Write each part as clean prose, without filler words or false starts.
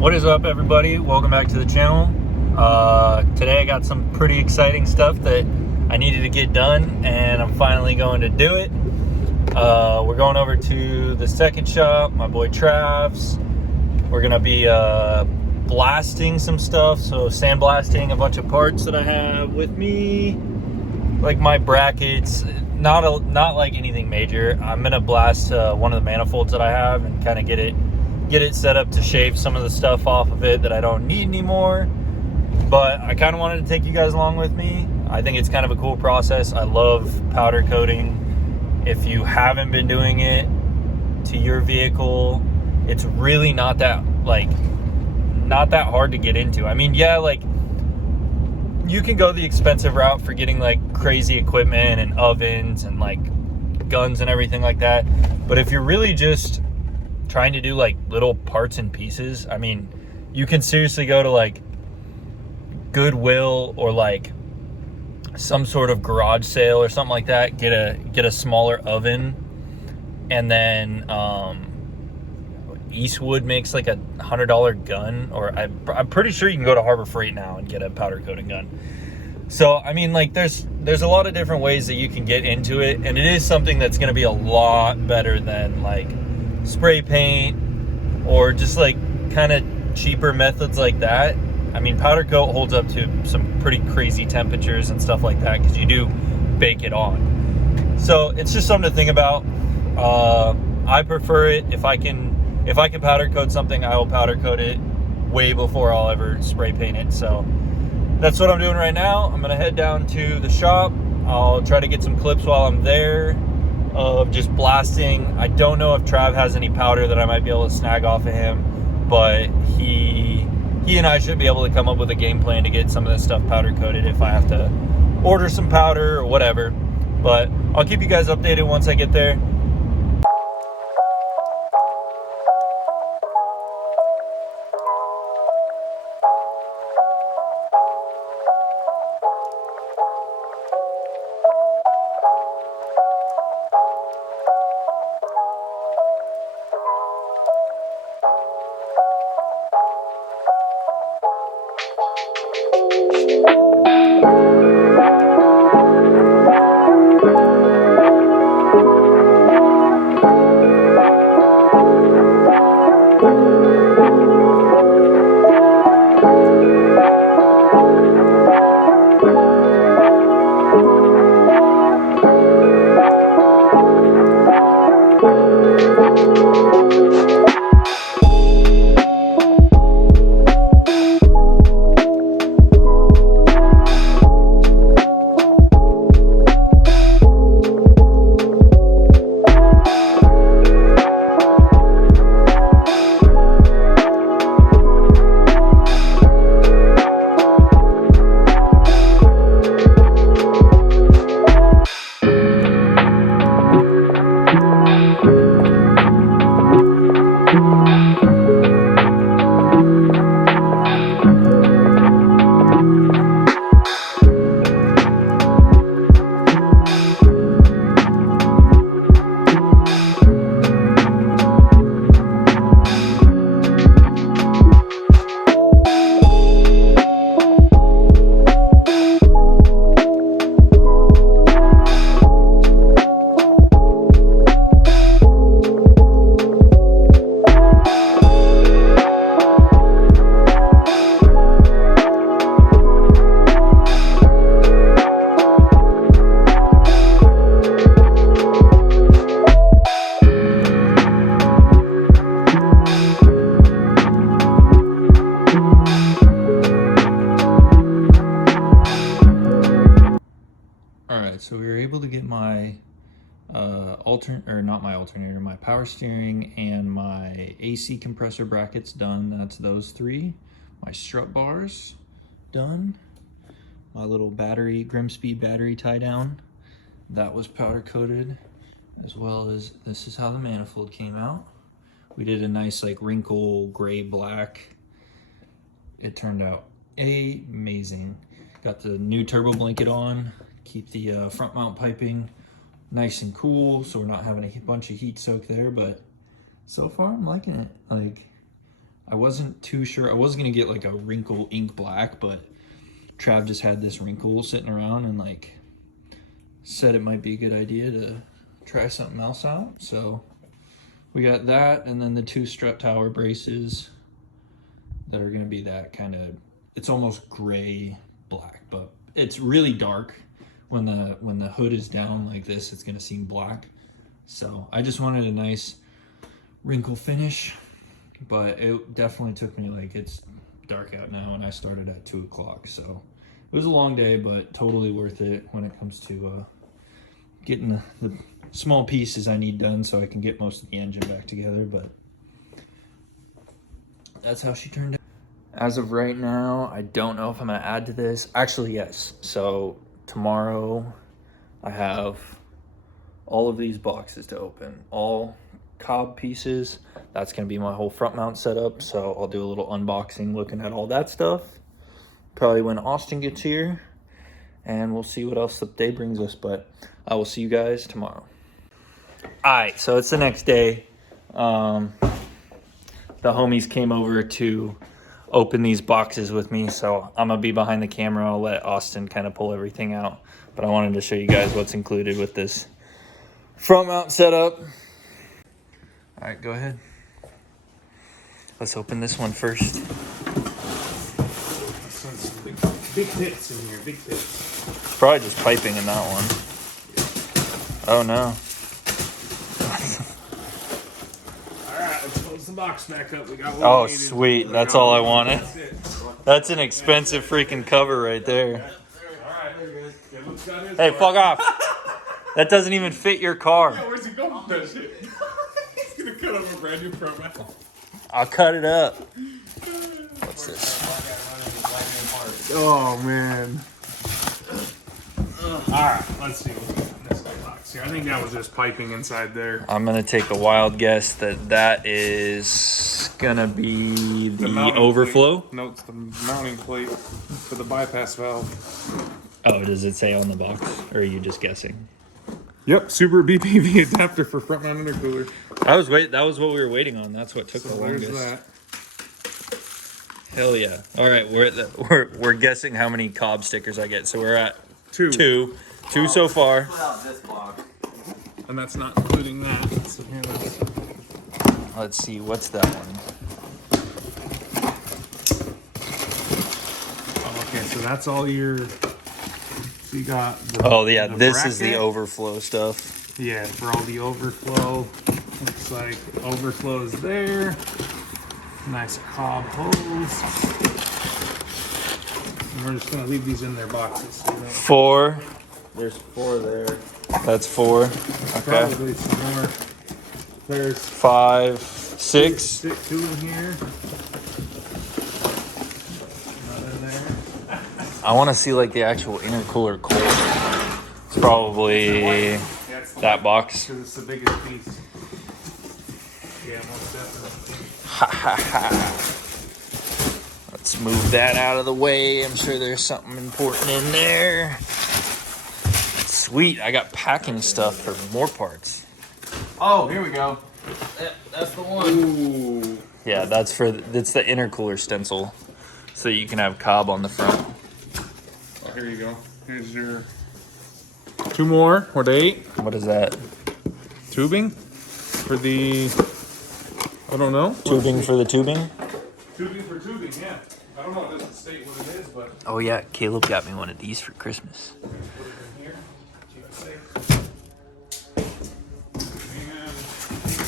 What is up, everybody? Welcome back to the channel. Today I got some pretty exciting stuff that I needed to get done, and I'm finally going to do it. We're going over to the second shop, my boy Trav's. We're gonna be blasting some stuff, so sandblasting a bunch of parts that I have with me, like my brackets. Not like anything major. I'm gonna blast one of the manifolds that I have and kind of get it set up to shave some of the stuff off of it that I don't need anymore. But I kind of wanted to take you guys along with me. I think it's kind of a cool process. I love powder coating. If you haven't been doing it to your vehicle, it's really not that hard to get into. I mean, yeah, like you can go the expensive route for getting like crazy equipment and ovens and like guns and everything like that. But if you're really just trying to do like little parts and pieces, I mean, you can seriously go to like Goodwill or like some sort of garage sale or something like that, get a smaller oven, and then Eastwood makes like a $100 gun, or I'm pretty sure you can go to Harbor Freight now and get a powder coating gun. So I mean, like there's a lot of different ways that you can get into it, and it is something that's going to be a lot better than like spray paint or just like kind of cheaper methods like that. I mean, powder coat holds up to some pretty crazy temperatures and stuff like that because you do bake it on. So it's just something to think about. I prefer it. If I can powder coat something, I will powder coat it way before I'll ever spray paint it. So that's what I'm doing right now. I'm gonna head down to the shop. I'll try to get some clips while I'm there of just blasting. I don't know if Trav has any powder that I might be able to snag off of him, but he and I should be able to come up with a game plan to get some of this stuff powder coated if I have to order some powder or whatever. But I'll keep you guys updated once I get there. So we were able to get my my power steering and my AC compressor brackets done. That's those three. My strut bars done. My little battery, Grimspeed battery tie down, that was powder coated, as well as this is how the manifold came out. We did a nice like wrinkle gray black. It turned out amazing. Got the new turbo blanket on, keep the front mount piping nice and cool, so we're not having a bunch of heat soak there. But so far I'm liking it. Like, I wasn't too sure. I was gonna get like a wrinkle ink black, but Trav just had this wrinkle sitting around and like said it might be a good idea to try something else out. So we got that, and then the 2 strut tower braces that are gonna be that kind of, it's almost gray black, but it's really dark. When the hood is down like this, it's gonna seem black. So I just wanted a nice wrinkle finish, but it definitely took me, like, it's dark out now and I started at 2 o'clock. So it was a long day, but totally worth it when it comes to getting the small pieces I need done so I can get most of the engine back together. But that's how she turned out. As of right now, I don't know if I'm gonna add to this. Actually, yes. So tomorrow I have all of these boxes to open, all Cobb pieces. That's gonna be my whole front mount setup. So I'll do a little unboxing looking at all that stuff. Probably when Austin gets here, and we'll see what else the day brings us, but I will see you guys tomorrow. All right, so it's the next day. The homies came over to open these boxes with me, so I'm gonna be behind the camera. I'll let Austin kind of pull everything out, but I wanted to show you guys what's included with this front mount setup. All right, go ahead. Let's open this one first. Big pits in here, big pits. Probably just piping in that one. Oh no. Alright, let's close the box back up. We got one. Oh sweet, that's all I wanted. That's an expensive freaking cover right there. Alright. Hey, fuck off. That doesn't even fit your car. Yeah, where's he going with that shit? He's gonna cut up a brand new front mount. I'll cut it up. What's this? Oh man. Alright, let's see what's in this box here. I think that was just piping inside there. I'm gonna take a wild guess that is gonna be the overflow. Plate. No, it's the mounting plate for the bypass valve. Oh, does it say on the box, or are you just guessing? Yep, Subaru BPV adapter for front mount intercooler. That was what we were waiting on. That's what took the There's longest. that. Hell yeah! All right, we're guessing how many Cobb stickers I get. So we're at two so far. And that's not including that. So here, Let's see, what's that one? okay, so that's all your. So you got. This is the bracket. overflow stuff. Yeah, for all the overflow. Looks like overflow is there. Nice Cobb hose. And we're just gonna leave these in their boxes. So 4. there's 4 there. That's 4. Okay. Probably some more. There's 5, 6. 2 in here. None in there. I want to see like the actual intercooler core. It's probably that box. Because it's the biggest piece. Yeah, most definitely. Ha ha ha. Let's move that out of the way. I'm sure there's something important in there. Sweet, I got packing stuff for more parts. Oh, here we go. Yeah, that's the one. Ooh. Yeah, that's the intercooler stencil, so you can have Cobb on the front. Oh, here you go. Here's your 2 more. We're to 8. What is that? Tubing for the. I don't know. Tubing for the tubing? Tubing for tubing, yeah. I don't know. It doesn't state what it is, but. Oh yeah, Caleb got me one of these for Christmas. Put it in here.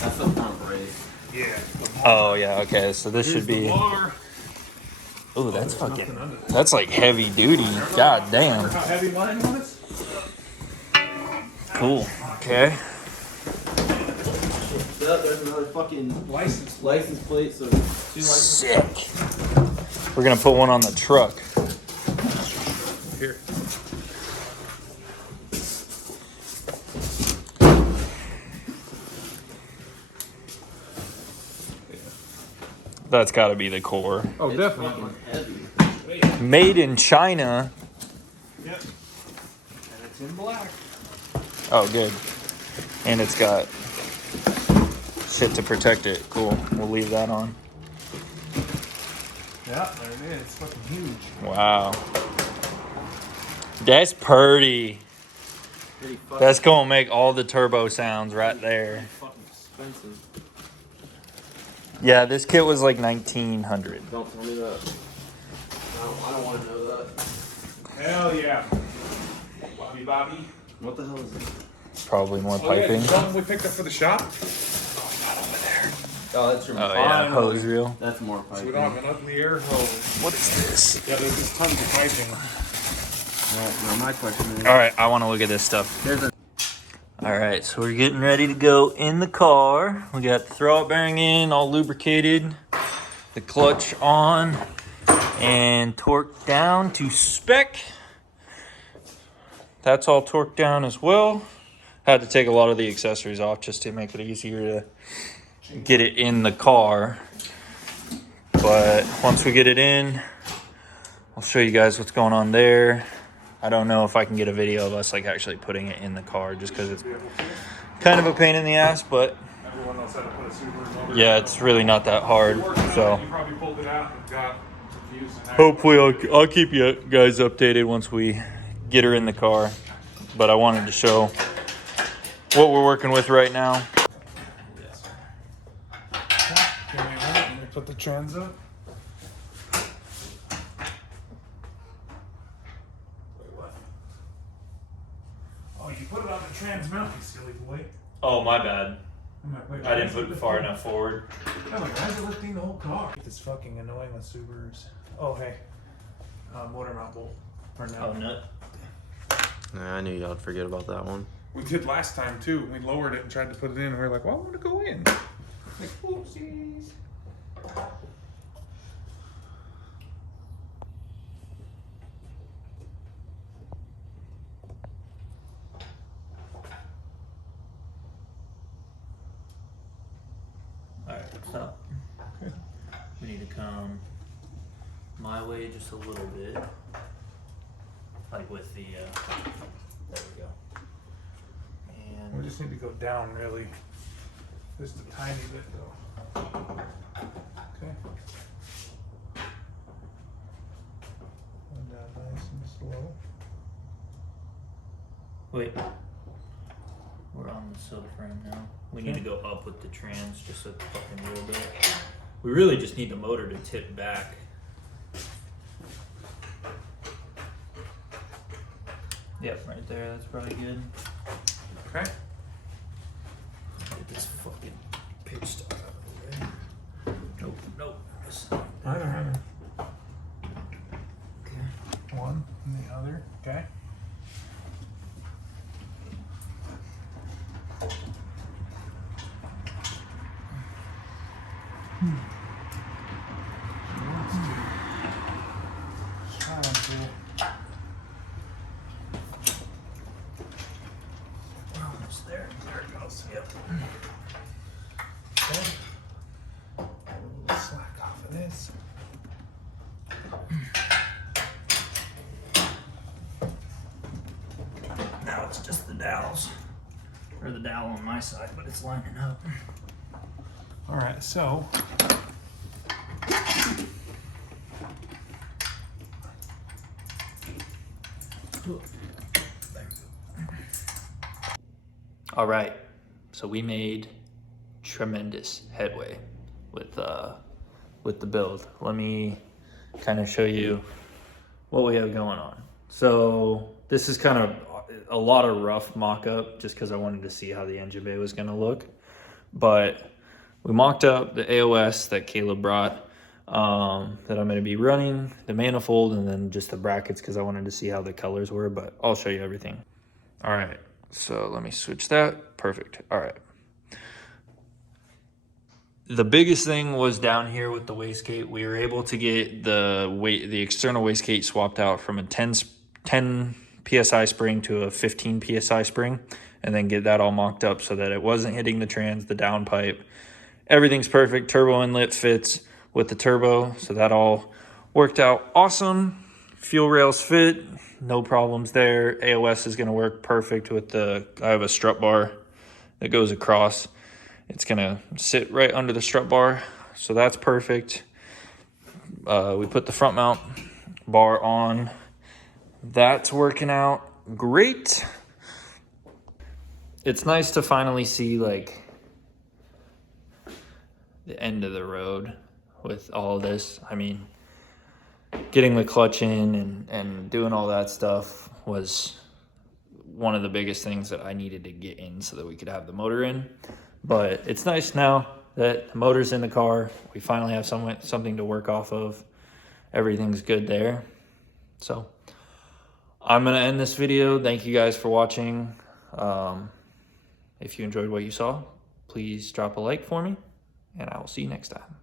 That's the front brace. Yeah. Oh yeah, okay, so this should be. Oh, that's that's like heavy duty. God damn. How heavy mine was? Cool. Okay. There's another fucking license plate. So 2 license. Sick. We're gonna put one on the truck. Here. That's got to be the core. Oh, It's definitely. fucking heavy. Made in China. Yep. And it's in black. Oh, good. And it's got shit to protect it. Cool. We'll leave that on. Yeah, there it is. It's fucking huge. Wow. That's pretty. Pretty fucking, That's gonna make all the turbo sounds right there. fucking expensive. Yeah, this kit was like 1900. Don't tell me that. I don't want to know that. Hell yeah. Bobby. What the hell is this? Probably more Oh, yeah, piping. the one we picked up for the shop. Oh, that's your Oh yeah, hose reel. That's more So piping. we don't have an ugly air hose. What is this? Yeah, there's just tons of piping. Well, now my question is... All right, I want to look at this stuff. There's a... All right, so we're getting ready to go in the car. We got the throwout bearing in, all lubricated, the clutch on, and torqued down to spec. That's all torqued down as well. Had to take a lot of the accessories off just to make it easier to get it in the car. But once we get it in, I'll show you guys what's going on there. I don't know if I can get a video of us like actually putting it in the car just because it's kind of a pain in the ass, but Everyone knows how to put a Subaru motor. yeah, it's really not that hard. So You probably pulled it out and got confused. And hopefully I'll keep you guys updated once we get her in the car. But I wanted to show what we're working with right now. Give me a minute. Let me put the trans up. Wait, what? Oh, you put it on the trans mount, you silly boy. Oh, my bad. I'm like, wait, I didn't put it far enough forward. I'm like, why is it lifting the whole car? It's fucking annoying with Subarus. Oh, hey. Motor mount bolt. Or no. Oh, nut. Nah, I knew y'all'd forget about that one. We did last time too. We lowered it and tried to put it in. And we were like, well, I want to go in. Like, oopsies. All right, stop. We need to come my way just a little bit. Like with the, there we go. We And just need to go down really. Just a tiny bit though. Okay. Going down nice and slow. wait, we're on the soda frame now. We need to go up with the trans just a fucking little bit. We really just need the motor to tip back. Yep, right there, that's probably good. Okay. Get this fucking pitch stuff out of the way. Nope, nope. Either. Okay. One and the other. Okay. We're almost there. There it goes. Yep. Okay. A little slack off of this. Now it's just the dowels. Or the dowel on my side, but it's lining up. All right, so All right, so we made tremendous headway with the build. Let me kind of show you what we have going on. So this is kind of a lot of rough mock-up just because I wanted to see how the engine bay was going to look. But we mocked up the AOS that Caleb brought that I'm going to be running, the manifold, and then just the brackets because I wanted to see how the colors were, but I'll show you everything. All right, so let me switch that. Perfect. All right. The biggest thing was down here with the wastegate. We were able to get the external wastegate swapped out from a 10 PSI spring to a 15 PSI spring, and then get that all mocked up so that it wasn't hitting the trans, the downpipe. Everything's perfect. Turbo inlet fits with the turbo, so that all worked out awesome. Fuel rails fit, no problems there. AOS is going to work perfect with I have a strut bar that goes across. It's going to sit right under the strut bar, so that's perfect. We put the front mount bar on. That's working out great. It's nice to finally see like the end of the road with all of this. I mean, getting the clutch in and doing all that stuff was one of the biggest things that I needed to get in so that we could have the motor in. But it's nice now that the motor's in the car. We finally have something to work off of. Everything's good there. So I'm going to end this video. Thank you guys for watching. If you enjoyed what you saw, please drop a like for me, and I will see you next time.